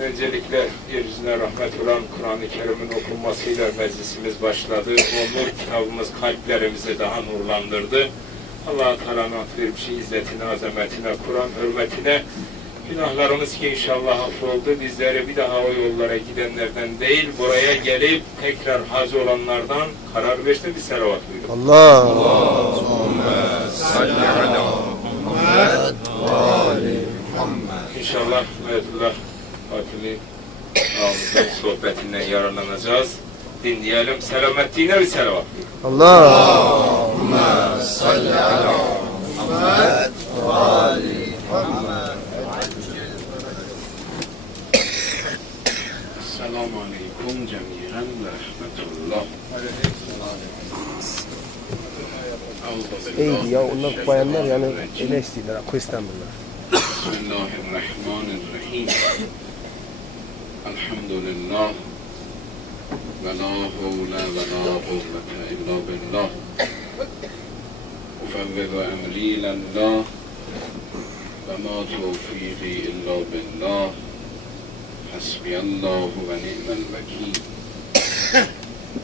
Öncelikle yeryüzüne rahmet olan Kur'an-ı Kerim'in okunmasıyla meclisimiz başladı. O nur kitabımız kalplerimizi daha nurlandırdı. Allah-u Teala'nın affedilmiş izzetine, azametine, Kur'an hürmetine günahlarımız ki inşallah affoldu. Bizleri bir daha o yollara gidenlerden değil, buraya gelip tekrar haz olanlardan karar verse bir selavat buyurun. Allahümme salli ala Muhammed ve ali Muhammed. İnşallah Mehmetullah Fatih'in ağzından sohbetinden yararlanacağız. Dinleyelim. Selametliğine bir selavat buyurun. Allahümme salli ala Muhammed ve ali Muhammed. Selamun aleyküm cemiyen ve rahmetullah. İyi ya onlar bayanlar yani öyle istiyorlar. Koystan bunlar. Bismillahirrahmanirrahim. Elhamdülillah. Ve la havle ve la kuvvete illa billah. Ufevvidu emri ilallah. Ve ma tevfiki illa billah. Hasbiyallahu ve ni'mel vekil.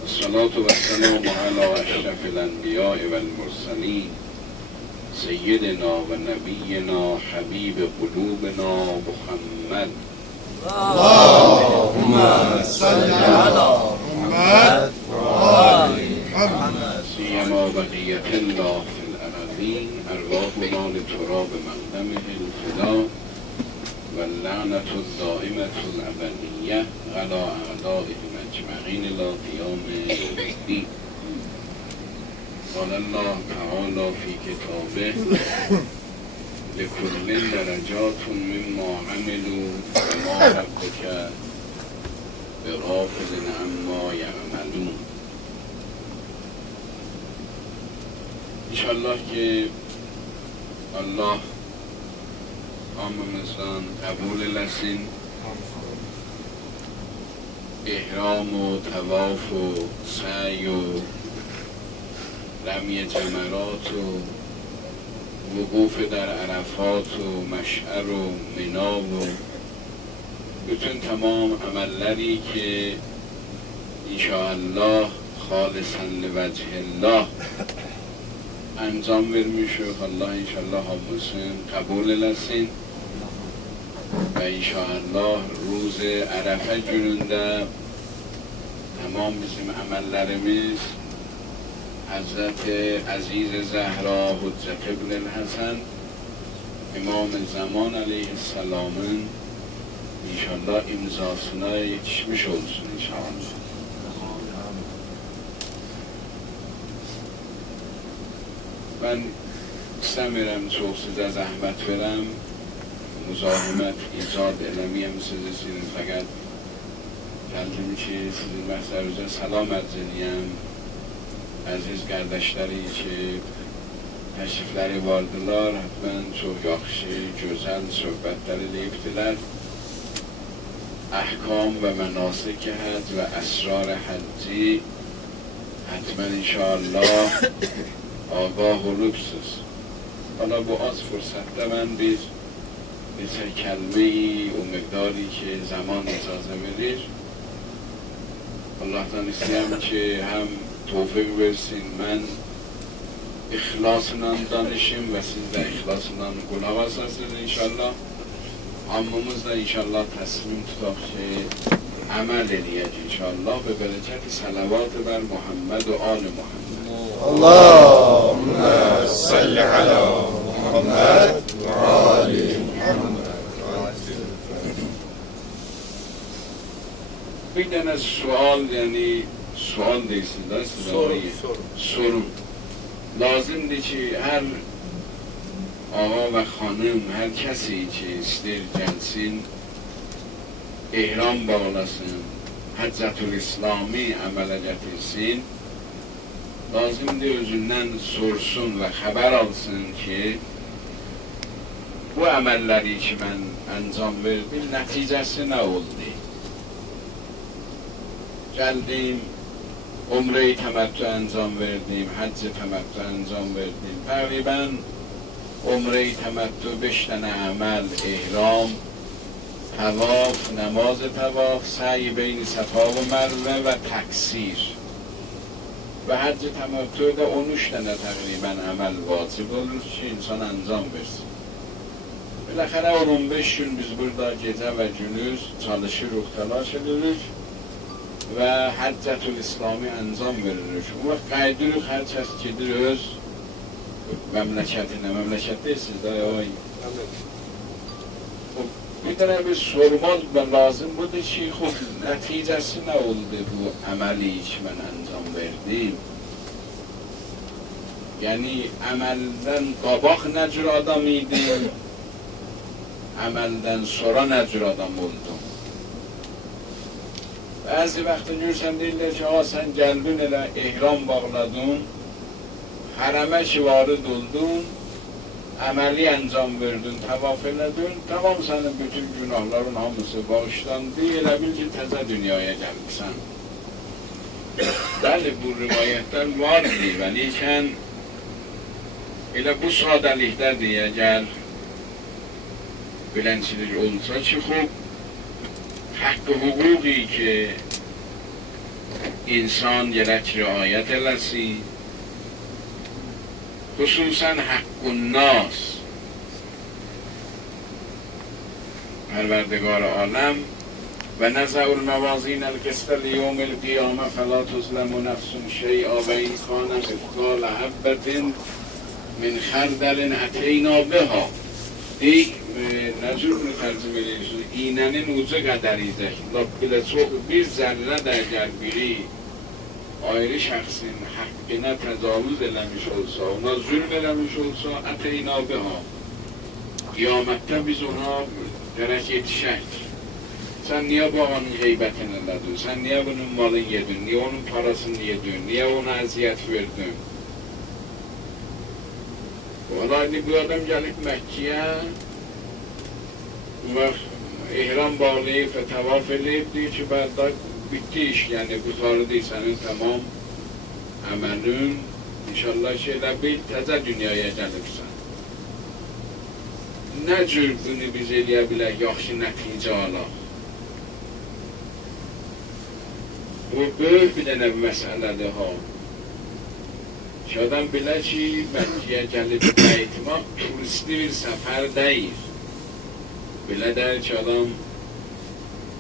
Esselatu ve selamu ala eşrefil enbiyai vel mursalin. Seyyidina ve nebiyyina habib kulubina Muhammed. Allahümme salli ala Muhammed ve ali Muhammed. Siyema badiyetillah fil erazin. Ervahuna li turab maqdamihil fida. واللعنة الدائمة الأبدية على أعدائهم أجمعين إلى قيام يوم الدين. قال الله تعالى في كتابه لكل درجات مما عملوا وما ربك بغافل عما يعملون. İnşallah ki Allah hamımızdan kabul eləsin. İhram و tavaf و سعی و رمی جمرات و وقوف در عرفات و مشعر و منا و bütün tamam amelleri ki inşallah خالصاً لوجه الله انجام vermişik. Allah inşallah hamısını kabul eləsin. Ve inşallah روز عرفه gününde tamam bizim amellerimiz Hazreti Aziz Zehra Hüccet ibn Hasan İmam Zaman aleyhisselamın inşallah imzasına yetişmiş olsun inşallah. Ben istəmirəm çox sizə zəhmət verəm, müzahimət icad eləməyəm sizin, fəqət gəldim ki, sizin məhzərinizə salam ərz edəyəm. Əziz qardaşları ki, təşrifləri vardılar, həttən çox yaxşı, gözəl söhbətləri deyibdilər. Əhkam və mənasik həcc və əsrar həcci həttən inşallah آگاه و لبسس. حالا با از فرصت من bir neçə kəlmə-i o miqdari ki zaman icazə verir. Allah'tan istəyəm ki həm tövfiq versin, mən ixlasla danışım və siz də ixlasla qulaq asasınız inşallah. Hamımız da inşallah təslim tutaq ki əməl eləyək inşallah və bərəkət salavat bər Muhammed və ali Muhammed. Allahümme salli ala Muhammed ve ali Muhammed. Bir tane sual, yani sual değilsin de sorun. Lazımdır ki her ağa ve hanım, her kesi ki ister gelsin, ihram bağlasın, Həccətül İslami əmələ gətirsin, lazımdır özündən sorsun və xəbər alsın ki, bu əməlləri ki mən əncam verdim, nəticəsi nə oldu? Gəldim, umre-i təməttü əncam verdim, həcc-i təməttü əncam verdim. Təqribən umre-i təməttü 5 dənə əməl, ihram, طواف، نماز طواف، سعی بین صفا و مروه و تکثیر و حج تمتع da 13 tane تقریبا عمل واجب olur ki insan anzam versin. Biləxərə 15 gün biz burada gecə və gündüz çalışırıq, təlaş edirik və Həccətül İslami anzam veririk. O vaxt qayıdırıq, hər kəs gedir öz məmləkətinə. Məmləkət deyirsiniz də, oy. Bir dənə bir sormaz və lazım budur ki, xub, nəticəsi nə oldu bu əməli ki, mən anzam verdim? Yəni, əməldən qabaq nə cür adam idi, əməldən sonra nə cür adam oldum? Bəzi vaxtı görsən deyirlər ki, sən gəldin elə ehram bağladın, hərəmə ki varid oldun, əməli əncam verdin, təvaf elədin, tamam sənin bütün günahların hamısı bağışlandı, elə bil ki, təzə dünyaya gəlmişsən. Bəli, bu rivayətlər vardır və leykən elə bu sadəlikdədir, əgər bilənçilik olsa ki, xub, haqqı hüquqi ki, insan gərək riayət eləsi, xüsusən haqqun nas, Pərverdigar aləm və nəzəul məvazin əl-qisdə liyomil qiyamə fəla tuzləmu nəfsun şey'a və imkanə müfqalə həbbətin min xərdəlin əteyna biha. Deyik, nə cür bunu tərcüm edirsiniz? İynənin ucu qədər idək. Belə çox, bir zərrə də əgər biri ayrı şəxsin haqqına təcavüz eləmiş olsa, ona zülm eləmiş olsa, əteyna biha. Qiyamətdə biz ona gərək yetişək. Sən niyə bu ağanın heybətini elədin? Sən niyə bunun malını yedin? Niyə onun parasını yedin? Niyə ona əziyyət verdin? Vallahi bu adam gəlib Məkkiyə, ehram bağlayıb və təvaf edib, deyir ki, bəldə bitti iş, yəni qurtardı sənin tamam əməlin, inşallah ki, elə bil təzə dünyaya gəlibsən. Nə cür bunu biz eləyə bilək, yaxşı nəticə alaq? Bu, böyük bir dənə məsələdir ha. Ki, adam bilə ki, Məkkiyə gəlib bəytmaq turisti bir səfər deyil. Belə deyil ki, adam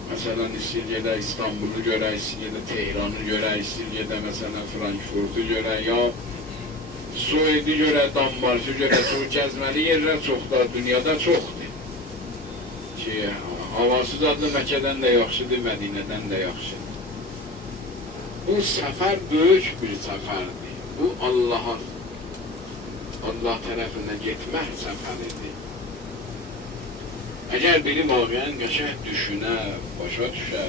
məsələn, istəyir gedə İstanbulu görə, istəyir gedə Tehranı görə, istəyir gedə məsələn Frankfurtu görə, ya Suedi görə, Danmarkı görə çox gəzməli yerlər çoxdur, dünyada çoxdur. Ki, havasız adlı Məkkədən də yaxşıdır, Mədinədən də yaxşıdır. Bu səfər böyük bir səfərdir. Bu Allah tərəfindən getmək səfəridir. Əgər biri vaqiyən qəşəng düşünə, başa düşə,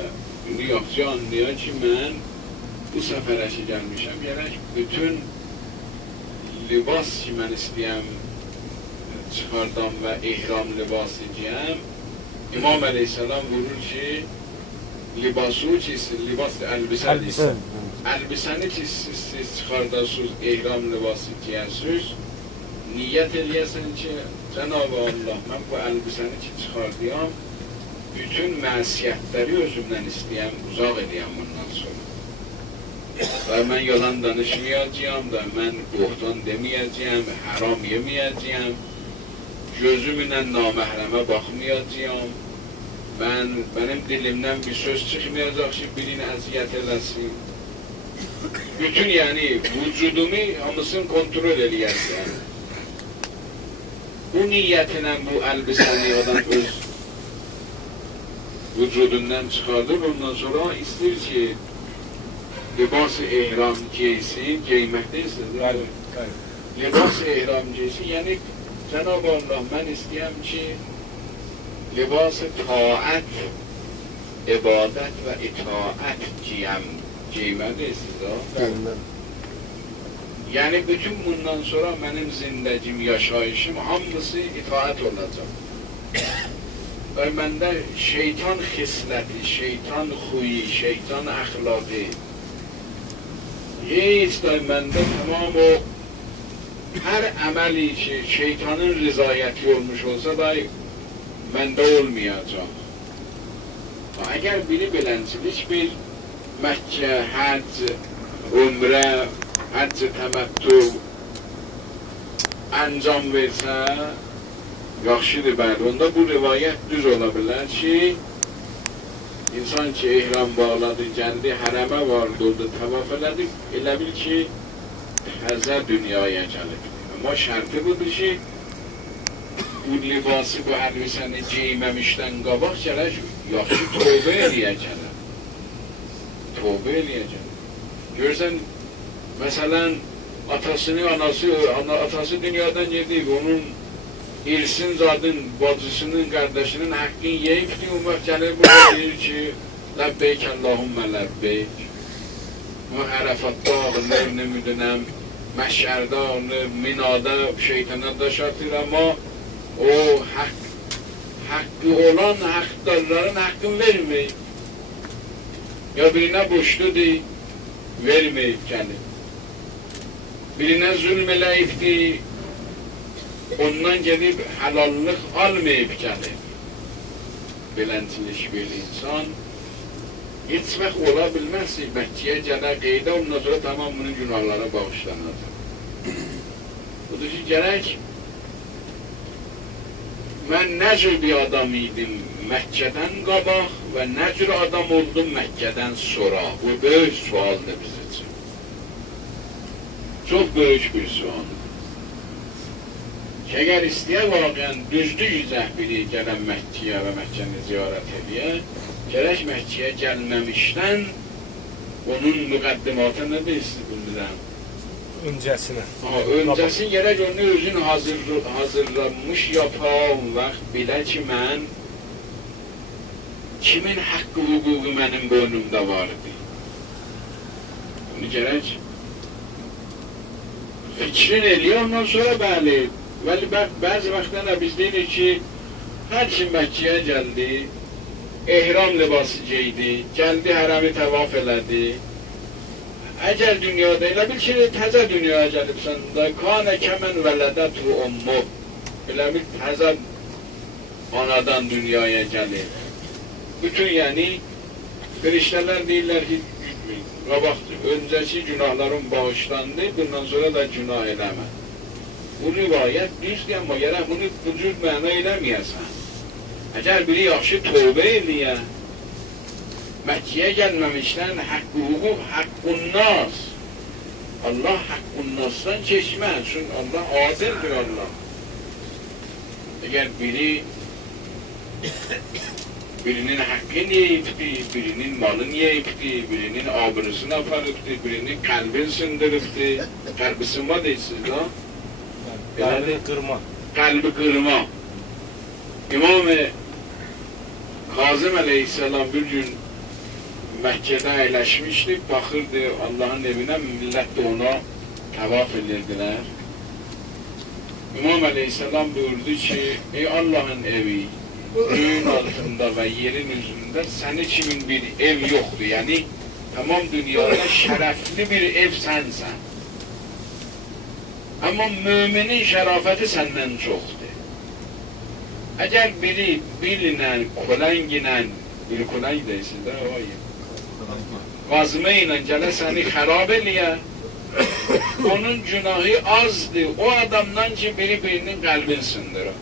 bunu yaxşı anlaya ki, mən bu səfərə ki gəlmişəm, gərək bütün libas ki mən istəyəm çıxardam və ehram libası giyəm, İmam Əleyhisselam vurur ki, libasu ki, libas əlbisədir. Əlbisəni ki, siz çıxardasınız, ehram libası giyəsiniz, niyyət eləyəsən ki, Cenab-ı Allah, mən bu əlbisəni ki çıxardıyam, bütün məsiyyətləri özümdən istəyəm, uzaq edəyəm bundan sonra. Və mən yalan danışmayacağım da, mən bohtan deməyəcəyəm, haram yeməyəcəyəm, gözümlə naməhrəmə baxmayacağım, mənim dilimdən bir söz çıxmayacaq ki, birini əziyyət eləsin. Bütün yəni vücudumu hamısını kontrol eləyəcəm. Bu niyyətinə bu əlbisəni adam öz vücudundan çıxardır, ondan sonra istəyir ki, libas-ı ehram giysin, giymək deyirsiniz, libas-ı ehram giysin, yəni Cenab-ı Allah, mən istəyəm ki, libas-ı taət, ibadət və itaət giymə deyirsiniz, yəni bütün bundan sonra mənim zindəcim, yaşayışım hamısı itaət olacaq. Və məndə şeytan xisləti, şeytan xuyi, şeytan əxlaqı, heç də məndə tamam o hər əməli ki, şeytanın rızayəti olmuş olsa da məndə olmayacaq. Əgər biri beləncilik bir Məkkə, həcc, umrə, həcc təməttü əncam versə, yaxşıdır bəli. Onda bu rivayət düz ola bilər ki, insan ki, ehram bağladı, gəldi, hərəmə vardı, orada tavaf elədi, elə bil ki, təzə dünyaya gəlib. Amma şərti budur ki, bu libası, bu əlbisəni geyməmişdən qabaq gərək yaxşı tövbə eləyəcəklər. Tövbə eləyəcəklər. Görsən, məsələn, atası dünyadan gedib, onun irsin zadın, bacısının, qardaşının haqqını yeyibdi, umar gəlir burada deyir ki, ləbbeyk, Allahümmə ləbbeyk. O Ərəfatda ağılır, nümüdünəm, məşərdə ağılır, minada şeytana daş atır, amma o haqqı olan haqqdarların haqqını verməyib. Ya birinə boşludur, verməyib gəlir. Birinə zülm eləyibdir, ondan gelip helallik almayıp gelir. Beləncilik bir insan hiç vaxt ola bilməz ki, Məkkiyə gələr, qeydə ondan sonra tamam bunun günahlara bağışlanır. Budur ki, gərək mən nə cür bir adam idim Məkkədən qabaq və nə cür adam oldum Məkkədən sonra. Bu böyük sualdır biz üçün. Çox böyük bir sualdır. Əgər istəyə vaqən düzdür yüzəh biri gələn Məkkiyə və Məkkəni ziyarət edə, gərək Məkkiyə gəlməmişdən onun müqəddimatı nədir siz bildirəm? Öncəsinə. Öncəsin gərək onu özün hazırlanmış yapan vaxt bilə ki, mən kimin haqqı, hüququ mənim boynumda vardı. Bunu gərək fikrin eləyir, ondan sonra bəli. Vəli bəzi vaxtlarda biz deyirik ki, hər kim Məkkiyə gəldi, ehram libası geydi, gəldi, hərəmi təvaf elədi. Əgər dünyada, elə bil ki, təzə dünyaya gəlibsən da, kanə kəmən vələdət-ü ummu, elə bil təzə anadan dünyaya gəlir. Bütün yəni, firiştələr deyirlər ki, qabaqdır, öncəki günahların bağışlandı, bundan sonra da günah eləmə. Bu rivayət düzdür, amma gərək bunu bu cür məna eləməyəsən. Əgər biri yaxşı tövbə eləyə, Məkkiyə gəlməmişdən haqqı hüquq, haqqunnas. Allah haqqunasdan keçməz, çünki Allah adildir Allah. Əgər birinin haqqını yeyibdi, birinin malını yeyibdi, birinin abırısını aparıbdi, birinin qəlbini sındırıbdi, qəlbi sınma deyirsiniz ha? Qəlbi qırma. Qəlbi qırma. İmam-ı Kazım Aleyhisselam bir gün Məkkədə əyləşmişdi, baxırdı Allahın evinə, millət də ona təvaf edirdilər. İmam Aleyhisselam buyurdu ki, ey Allahın evi, göğün altında və yerin üzründə səni kimin bir ev yoxdur, yəni tamam dünyada şərəfli bir ev sənsən. Amma müminin şərafəti səndən çoxdur. Əgər biri bilinə, kulənginə, bir kuləng deyilsin də, qazma ilə gələ səni xərab eləyə, onun günahı azdır, o adamdan ki, birinin qəlbini sındırır.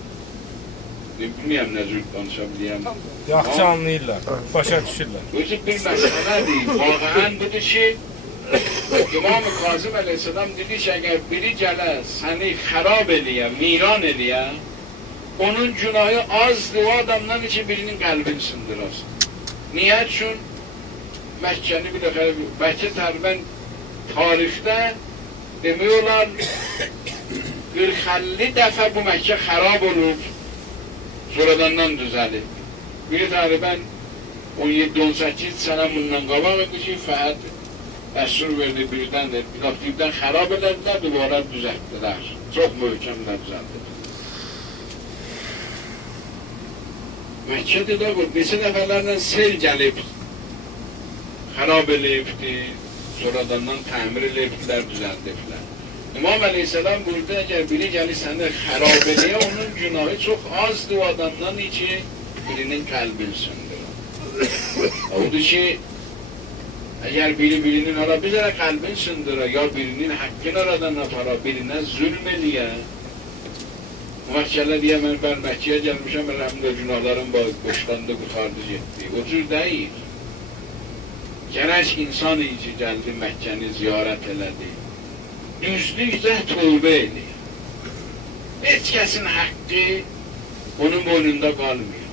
Bilməyəm nə cür danışa biləyəm. Yaxşı anlayırlar, başa düşürlər. Özü bir məsələdir, vaqəən budur ki, İmam-ı Kazım Aleyhisselam dedi ki, əgər biri gələ səni xərab eləyə, miran eləyə, onun günahı azdır, o adamdan ki, birinin qəlbini sındırasın. Niyə? Çünki Məkkəni bir dəfə, Məkkə təqribən tarixdə demək olar 40-50 dəfə bu Məkkə xərab olub, sonradan düzəlib. Biri təqribən 17-18 sənə bundan qabaq idi ki, fəhət dəstur verdi birdən xərab elədilər, duvara düzəltdilər. Çox möhkəmlə düzəltdilər. Məkkədə də bu, neçə dəfələrlə sel gəlib, xərab eləyibdi, sonradan təmir eləyibdilər, düzəldibdilər. İmam Aleyhisselam burada əgər biri gəlir səni xərab eləyə, onun günahı çox azdır o adamdan ki, birinin qəlbini söndürür. Oldu ki eğer birinin ara bir tane kalbin sındıra ya birinin hakkını aradan apara birine zulmediye Mahkele diye ben Mekke'ye gelmişim benim de günahlarım boşlandı kurtardı gitti. O cür değil. Gerek insan için geldi Mekke'ni ziyaret eledi. Düzlükle tövbe ediyor. Hiç kesin hakkı onun boynunda kalmıyor.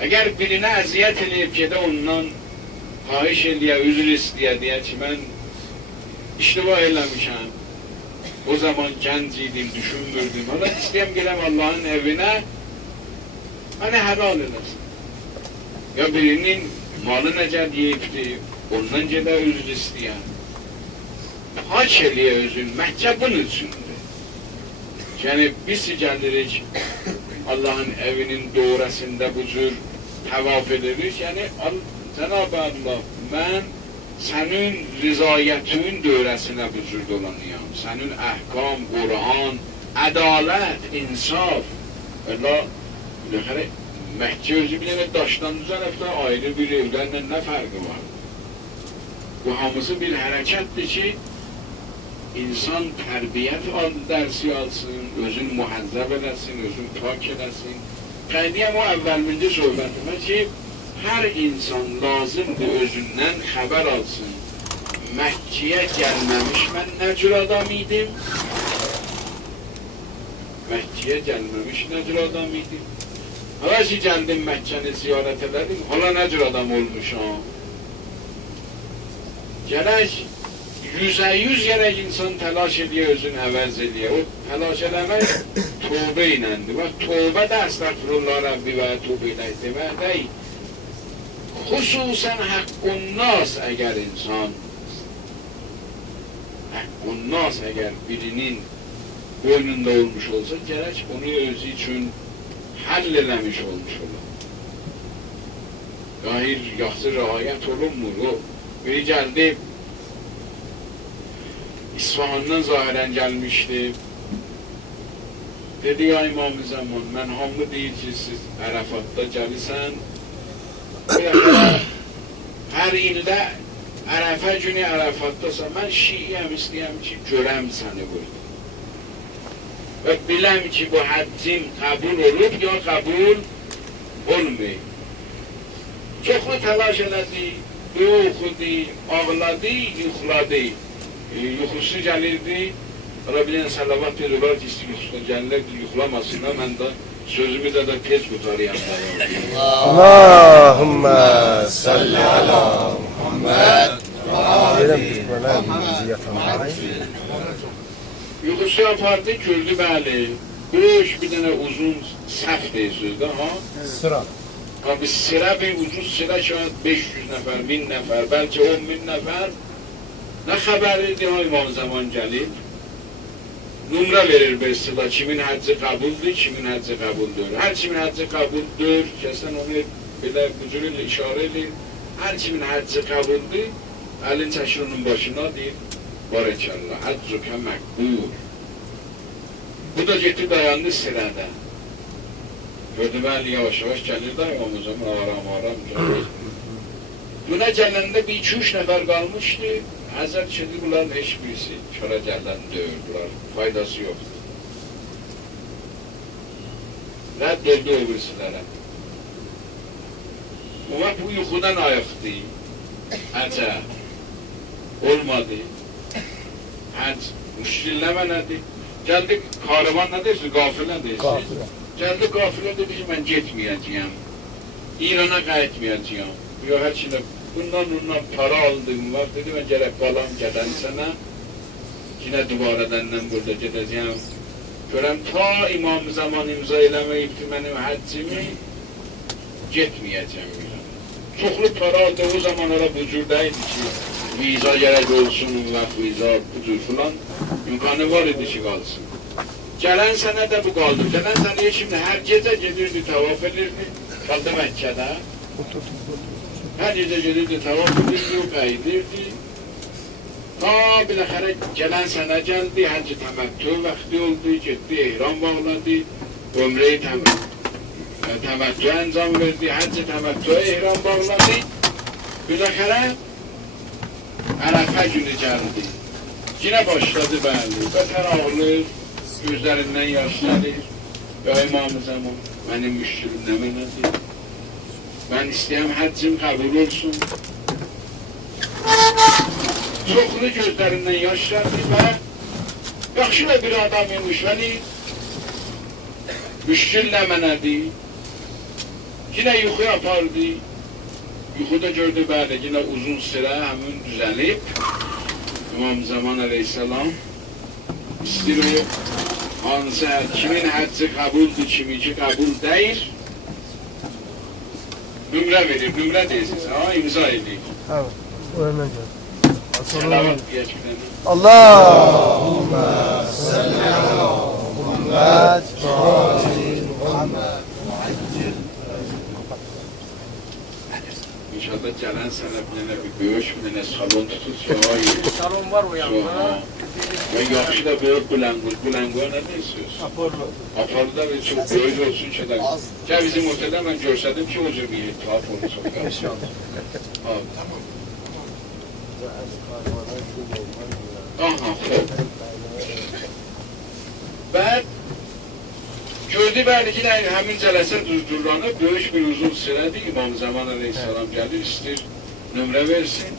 Eğer birine eziyet edip ki de ondan xahiş ediyor, üzür isteye diye ki ben iştiba eylemişim. O zaman genç idim, düşünmürdüm. Hala isteyem gelem Allah'ın evine hani helal eləsin. Ya birinin malı necə deyibdi, ondan gedə üzr istəyən. Haç eləyə özün, Məkkə bunun üçündür. Yani biz gelirik Allah'ın evinin doğrasında bu cür tavaf edirik. Yani Cenab-ı Allah ben senin rızayetinin döresine bu cür dolanıyam. Senin ahkam, Kur'an, adalet, insaf. Allah biləxərə Məkkə özü bir dənə daşdan düzəlibdə ayrı bir evlərlə nə fərqi var? Bu hamısı bir hərəkətdir ki insan tərbiyət dərsi alsın, özün muhazzəb eləsin, özün pak eləsin. Qəydiyəm o əvvəlmində söhbətimə ki, hər insan lazımdır özündən xəbər alsın. Məkkəyə gəlməmiş mən nə cür adam idim? Məkkəyə gəlməmiş nə cür adam idim? Hala ki gəldim Məkkəni ziyarət elədim, hala nə cür adam olmuşam? Gələk, 100 gerek insan telaş ediyor, özünü əvəz ediyor. O telaş eləmək tövbə iləndir. Və tövbə də əstəğfirullah Rabbi və tövbə ilək demək deyil. Xüsusən haqqun nas əgər insan, haqqun nas əgər birinin boynunda olmuş olsa, gərək onu özü üçün həll eləmiş olmuş olur. Gayr yaxşı rəayət olunmur. O biri gəldi, İsfahan'dan zahiren gelmişti. Dedi ya İmam-ı Zaman, ben hamı değil ki siz Arafat'ta gelirsen, her ilde Arafa günü Arafat'tasa ben Şiiyem isteyem ki görem seni burada. Ve bilem ki bu haccim kabul olup ya kabul olmuyor. Çoklu telaş elədi, okudu, ağladı, yuxladı. Yuxusu gəlirdi, ona bir dənə salavat verirlər ki, yuxusuna gəlirlər, yuxulamasınlar, mən də sözümü də tez qutarıyam. Allahümme salli ala Muhammed Yuxusu apardı, gördü bəli. Böyük bir dənə uzun səhv deyirsiniz də, ha? Sıra. Abi sıra bir uzun sıra şu an 500 nəfər, 1000 nəfər, bəlkə 10.000 nəfər. Ne haberdi o İmam Zaman gelip numara verir mesela kimin haccı kabuldür, kimin haccı kabuldür. Her kimin haccı kabuldür, kesen onu böyle büzürüyle işaretle her kimin haccı kabuldür, elin taşının başına deyip Barekallah, haccuke makbul. Bu da gitti dayandı sırada. Gördü ben yavaş yavaş gelir de İmam Zaman aram gelir. Buna gelende bir 2-3 nefer kalmıştı. Hazret şimdi bunların hiçbirisi şöyle gəldən döyürdülər, faydası yoktu. Rədd oldu o birisilərə. Ama bu yuxudan ayıqdı. Həcə, olmadı. Həc, müşkilləmə nədir? Gəldi karavan nə deyirsiniz, qafilə deyirsiniz? Gəldi qafilə dedi ki, mən getməyəcəyəm. İrana qayıtmayacağım. Yox, hər şeylə bundan para aldığım var, dedi ben gerek kalan gelen sana yine duvarədən burada gedəcəyəm. Görəm ta İmam Zaman imza eləməyibdi mənim həccimi getməyəcəm. Çoxlu para aldı, o zaman ara bu cürdəydi ki viza gerek olsun və viza bu cür filan imkanı var idi ki qalsın. Gələn sənə də bu qaldı. Gələn sənəyə şimdi hər gecə gedirdi, tavaf edirdi, qaldı Məkkədə. Her gece gelirdi, tavaf edirdi, qayıdırdı. Ta biləxərə gələn sənə gəldi, həcc təməttü vaxtı oldu, getdi, ehram bağladı, ömrəyi təməttü əncam verdi, həcc təməttü ehram bağladı. Biləxərə Ərəfə günü gəldi. Yine başladı bəli. Bətər ağlır, gözlərindən yaşlanır. Ya İmam-ı Zaman, mənim müşkilim nə mənədir? Mən istəyəm həccim qəbul olsun. Çoxlu gözlərindən yaşlandı və yaxşı da bir adam imiş, vəli müşkil nə mənədir? Yine yuxuya apardı. Yuxuda gördü bəli, yine uzun süre həmin düzəlib. İmam Zaman Aleyhisselam istəyir o hansı kimin həcci qəbuldur, kiminki qəbul deyil. Nümrə verir, nümrə deyirsiniz, ha, imza edin. Evet. O hemen geldi. Selavat diye çıkın. Allahümme salli ala Muhammed İnşallah gelen sene bir böyük bir salon tutulsa. Salon var o yanında. Ben yaxşı da böyük Bulangoya ne istiyorsun? Aporlu. Aporlu'da bir çok böyük olsun şeyler. Gel bizim otelde ben görsədim ki o cür bir tuhaf olmuş. İnşallah. Aha, xoş. Ben gördü bəli ki, həmin cələsə duzdurulanıb, böyük bir uzun sürədir. İmam Zaman Aleyhisselam gəlir, istəyir, nömrə versin.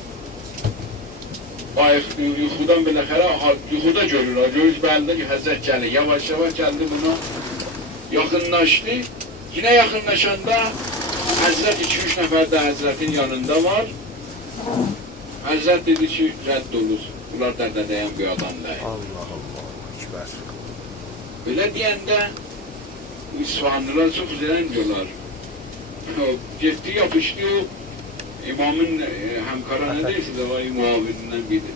Yuxudan biləxərə, yuxuda görür, görür bəlidir ki, Həzrət gəlir, yavaş-yavaş gəldi buna, yaxınlaşdı. Yine yaxınlaşanda Həzrət 2-3 nəfər də Həzrətin yanında var. Həzrət dedi ki, rədd olur, bunlar dərdədəyən bir adam deyil. Allah Allah. Ekber. Belə deyəndə İsfahanlılar çok üzeren diyorlar. Gitti yapıştı o imamın hemkara ne değilse de var muavininden biri.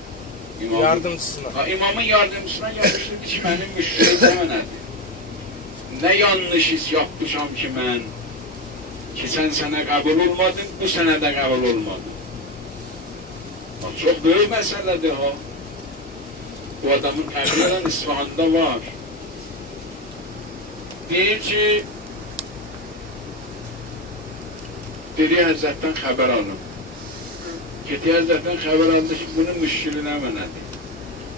Yardımcısına. İmamın yardımcısına yapıştı ki benim müşkülim demənədir. Ne yanlış iş yapmışam ki ben ki sen sene kabul olmadın, bu sene de kabul olmadın. Çok büyük meseledir ha. Bu adamın kabirlen İsfahan'da var. Deyir ki, dedi Həzrətdən xəbər alın. Geti Həzrətdən xəbər aldı ki, bunun müşkilinə mənədir.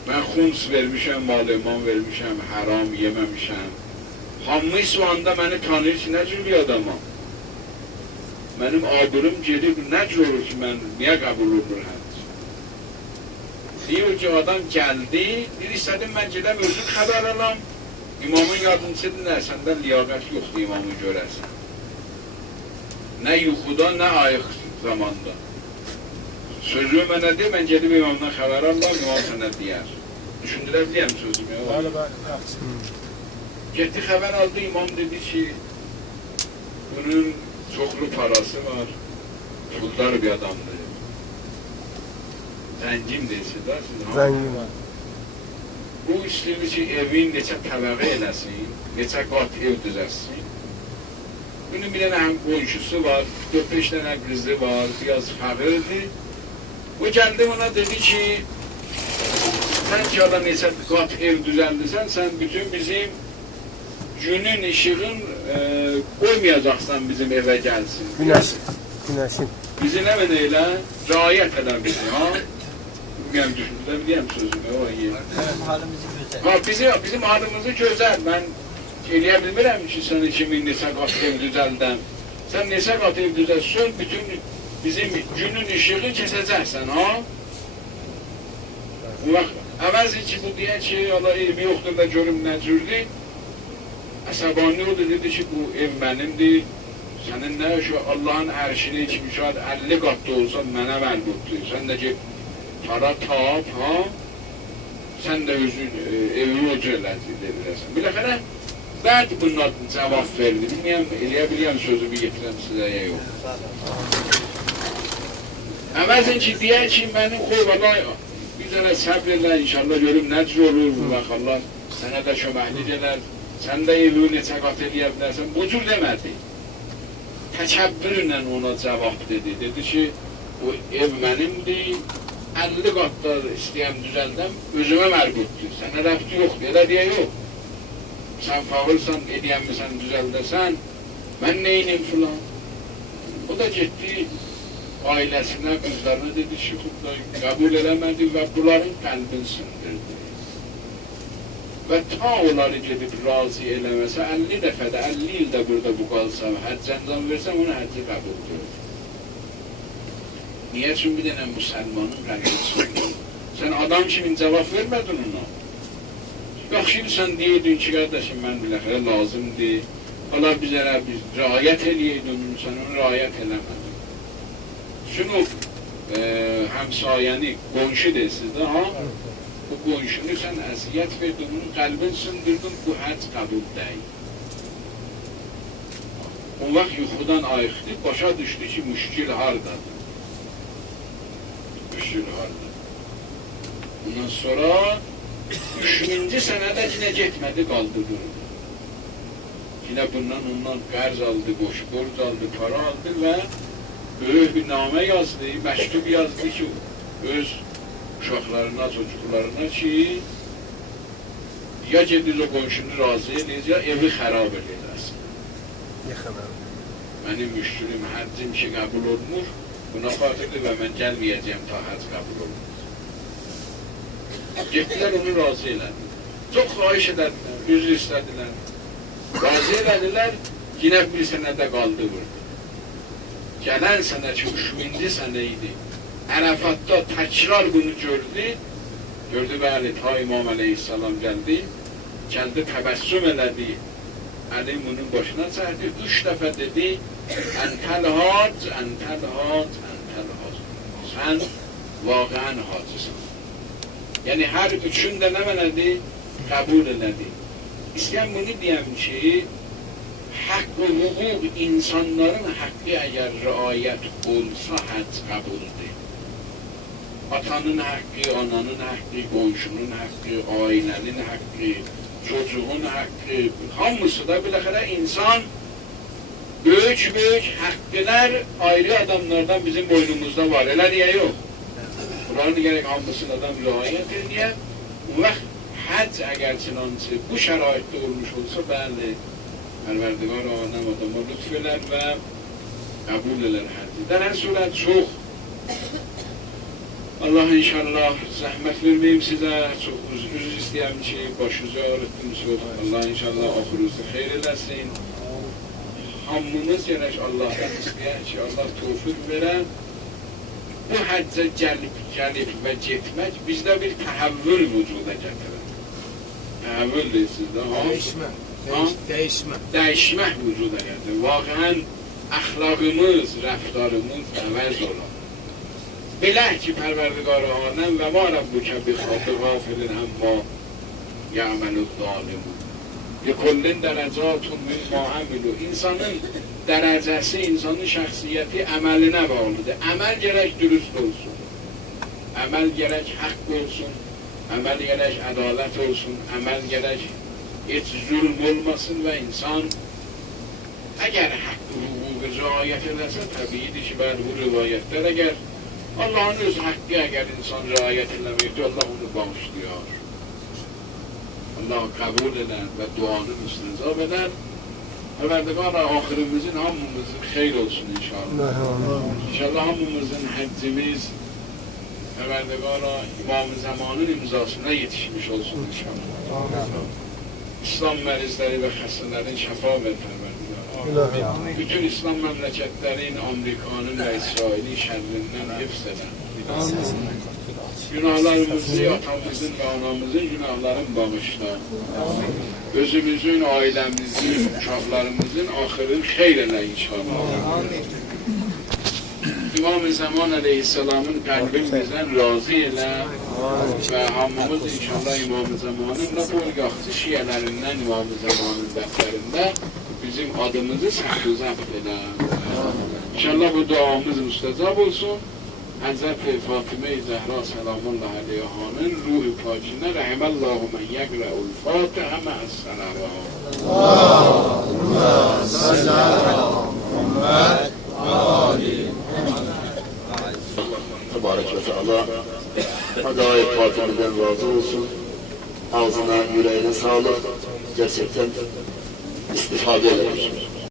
Mən xums vermişəm, mal-iman vermişəm, haram yeməmişəm. Hamı şu anda məni tanıyır ki, nə cür bir adamam. Mənim abırım gedib, nə cür olur ki, mən niyə qəbul olur həcc? Deyir ki, adam gəldi, bir istədim mən gedəm, özüm xəbər alam. İmamın yardımcısıdır, nə səndə liyaqət yoxdur imamı görərsən. Nə yuxuda, nə ayıq zamanda. Sözümü mənə de, mən gedib imamdan xəbər alam, imam sənə deyər. Düşündürə biləyəm sözümü. Bəli, bəli. Getdi xəbər aldı, imam dedi ki, bunun çoxlu parası var, puldar bir adamdır. Zəngin deyilsin da siz. Zengin var. Bu istəyir ki, evin neçə təbəqə eləsin, neçə qat ev düzəlsin. Bunun bir dənə həm qonşusu var, 4-5 dənə qızı var, biraz fəqirdir. Bu gəldi ona dedi ki, sən ki ala neçə qat ev düzəldirsən, sən bütün bizim günün, işığın qoymayacaqsan bizim evə gəlsin. Güneşin. Bizi nə mənə elə, rayət elə bizi, ha? Bilməyəm, düşündürə biləyəm sözümü, o yer. Ha, bizim halımızı gözəl. Mən eləyə bilmirəm ki, sən 2000 neçə qat ev düzəldən. Sən neçə qat ev düzəlsən, bütün bizim günün işığı kesəcəksən, ha? Əvəzi ki, bu deyək ki, Allah evimi yoxdur da görüm nə cürdür. Əsəbani o da dedi ki, bu ev mənimdir. Sənin nə şu Allahın ərşini ki, müşahid 50 qatda olsa mənə mərbutdur. Sən də ki, para tap, ha? Sən də özün evini o cürlədirsən. Biləxərə, bəd bunun adını cavab verdi. Bilməyəm, eləyə biləyəm sözümü getirəm sizə, ya yox. Əvəzin ki, deyək ki, mənim xoy, vallahi, bir dənə səbr elə, inşallah görüm nə cür olur, bax Allah sənə də köməklik elər, sən də evini neçə qat eləyə bilərsən, bu cür demədi. Təkəbbürlə ona cavab dedi. Dedi ki, o ev mənimdir, 50 qatda istəyəm düzəldəm, özümə mərbutdur. Sənə rəfti yoxdur, elə deyə yox. Sən fağırsan, edəyəmmisən, düzəldəsən, mən neyinim filan. O da getdi, ailəsinə, qızlarına dedi çıxıb qəbul eləmədi və bunların qəlbini sındırdı. Və ta onları gedib razı eləməsə, 50 dəfədə, 50 ildə burada bu qalsa və həcc əncam versəm, onu həcci qəbul edir. Niyə? Çünki bir dənə müsəlmanın qəlbini sındırdı. Sən adam kimin cavab vermədin ona? Yaxşıydı, sən deyirdin ki, qardaşım, mən biləxərə lazımdır. Allah bizlərə biz riayət eləyəydin, sən onu riayət eləmədin. Şunu həmsayəni qonşu deyilsiniz də, ha? Bu qonşunu sən əziyyət verdin, onun qəlbini sındırdın, bu həcc qəbul deyil. O vaxt yuxudan ayıqdı, başa düşdü ki, müşkil hardadır. Müşkil hardadır. Ondan sonra 3000-ci sənədə yine getmədi, qaldı durdu. Yine bundan ondan qərz aldı, boş borc aldı, para aldı və böyük bir namə yazdı, məktub yazdı ki, öz uşaqlarına, çocuklarına ki, ya gedir o qonşunu razı edir, ya evi xərab edirəsin. Mənim müşkülüm, həccim ki, qəbul olunur, buna xatırdır və mən gəlməyəcəyəm ta həcc qəbul olunur. Getdilər, onu razı elədi. Çox xahiş edədilər, üzr istədilər. Razı elədilər, yine bir sənədə qaldı burada. Gələn sənə ki, 3000-ci sənə idi. Ərəfatda təkrar bunu gördü. Gördü, bəli, ta İmam Əleyhisselam gəldi. Gəldi, təbəssüm elədi. Əlim bunun başına çəkdi. 3 dəfə dedi, əntəl hac, əntəl hac, əntəl hac. Sən vaqəən hacısan. Yəni, hər üçün də nə elədi? Qəbul elədi. İstəyən bunu deyəm ki, haqq və hüquq insanların haqqı əgər riayət olsa həcc qəbuldur. Atanın haqqı, ananın haqqı, qonşunun haqqı, ailənin haqqı, çocuğun haqqı, hamısı da biləxərə insan böyük haqqılar ayrı adamlardan bizim boynumuzda var. Elə niyə yox? Bunların gərək hamısını adam riayət edir. O vaxt həcc əgər çınansı bu şəraitdə olmuş olsa, bəli, Pərverdigar aləm adama lütf elər və qəbul elər həcci. Dən hər surət çox. Allah inşallah zəhmət verməyim sizə, çox üzr istəyəm ki, başınızı ağrıtdım çox. Allah inşallah axırınızı xeyr eləsin. Hamımız gərək Allah'tan istəyək ki, Allah tövfiq verər. Bu həccə gəlib və getmək bizdə bir təhəvvül vücuda gətirir. Təhəvvül deyirsiniz də, dəyişmək vücuda gətirir. Vaqəən əxlaqımız, rəftarımız əvəz olar. Bilək ki, Pərverdigar aləm və ma Rabbukə bi xafilin əmmə yəməlu zalimun. Yekullin dərəcatun mimma əmilu. İnsanın dərəcəsi, insanın şəxsiyyəti əməlinə bağlıdır. Əməl gərək dürüst olsun. Əməl gərək haqq olsun. Əməl gərək ədalət olsun. Əməl gərək heç zülm olmasın və insan əgər haqq hüququ riayət edəsə, təbiidir ki, bəli, bu rivayətlər əgər Allah'ın öz haqqı əgər insan riayət eləməkdir, Allah onu bağışlayar. Allah qəbul edər və duanı müstəzab edər. Pərverdigar axırımızın hamımızın xeyr olsun inşallah. İnşallah hamımızın həccimiz Pərverdigar İmam-ı Zamanın imzasına yetişmiş olsun inşallah. İslam mərizləri və xəstələrin şəfa ver Pərverdigar. Bütün İslam məmləkətlərin, Amerikanın və İsrailin şərrindən hifz edər. Günahlarımızı, atamızın və anamızın günahlarını bağışla. Özümüzün, ailəmizin, uşaqlarımızın axırını xeyr elə inşallah. İmam-ı Zaman Aleyhisselamın qəlbimizdən razı elə və hamımız inşallah İmam-ı Zamanın da bu yaxçı şiyələrindən İmam-ı Zamanın dəftərində bizim adımızı səxrüzəbt edər. İnşallah bu duamız müstəcab olsun. Həzrət-i Fatimə-i Zəhra Səlamullah Aleyhanın ruh-u pakinə rəhməllahu mən yəqrəul Fatihə məəs-sələvə. Allahümmə səlləm Muhammed və Ali. Təbarək və Teala Hədai Fatihədən razı olsun. Ağzına, yüreğine sağlık. Gerçekten istifade eder.